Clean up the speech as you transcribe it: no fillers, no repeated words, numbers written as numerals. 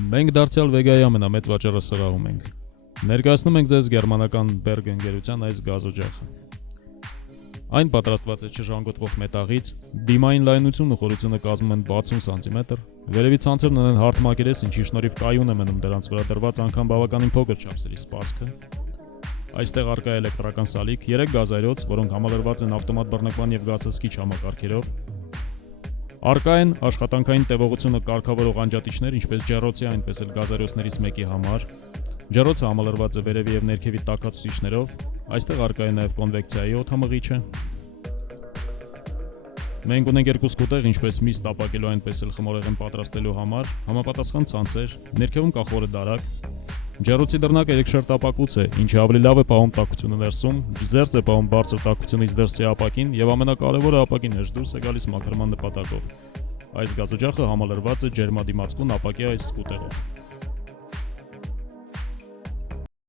Մենք դարձյալ Վեգայի ամենամեծ վաճառը սրահում ենք։ Ներկայացնում ենք ձեզ գերմանական Berg ընկերության այս գազօջախը։ Այն պատրաստված է չժանգոտվող մետաղից, դիմային լայնությունն ու խորությունը կազմում են 60 սմ, վերևի ցանցերն ունեն հարթ մակերես, ինչի շնորհիվ կայուն է մնում դրանց վրա դրված անգամ բավականին փոքր չափսերի սպասքը։ Այստեղ առկա է էլեկտրական սալիկ, 3 գազայրոց, որոնք համալրված են ավտոմատ բռնկման եւ գազհսկիչ համակարգերով։ Առկա են աշխատանքային տևողությունը կարգավորող անջատիչներ, ինչպես ջեռոցի, այնպես էլ գազայրոցներից մեկի համար։ Ջեռոցը համալրված է վերևի եւ ներքևի տաքացուցիչներով։ Այստեղ առկա է նաեւ կոնվեկցիայի օդամղիչը։ Մենք ունենք երկու սկուտեղ, ինչպես միս տապակելու, այնպես էլ խմորեղեն պատրաստելու համար, համապատասխան ցանցեր, ներքևում կա խորը դարակ։ Ջեռոցի դռնակը երկշերտ տապակուց է, ինչը ավելի լավ է պահում տաքությունը ներսում, զերծ է պահում բարձր տաքությունից դրսի ապակին եւ ամենակարևորը ապակին հեշտ դուրս է գալիս մաքրման նպատակով։ Այս գազօջախը համալրված է ջերմադիմացկուն ապակի այս սկուտեղով։